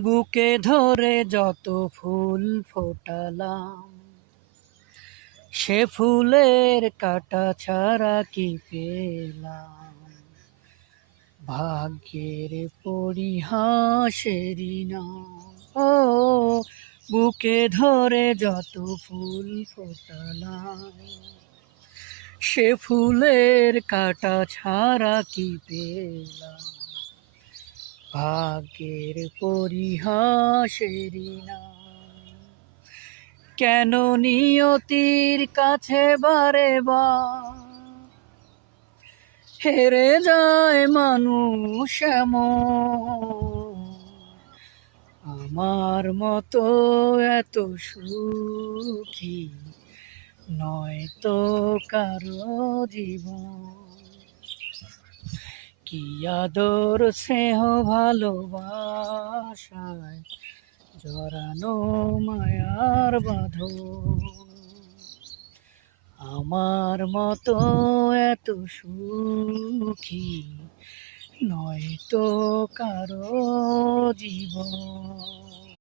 বুকে ধরে যত ফুল ফোটালাম, সে ফুলের কাটা ছাড়া কি পেলাম। ভাগ্যের পরিহাসেরই নাম। ও বুকে ধরে যত ফুল ফোটালাম, সে ফুলের কাটা ছাড়া কি পেলাম। ভাগ্যের পরিহাসেরই নাম। কেন নিয়তির কাছে বারে বার হেরে যায় মানুষ এমন। আমার মতো এত সুখী নয় তো কারো জীবন। কি আদর স্নেহ ভালোবাসায় জড়ানো মায়ার বাঁধন। আমার মতো এত সুখী নয় তো কারো জীবন।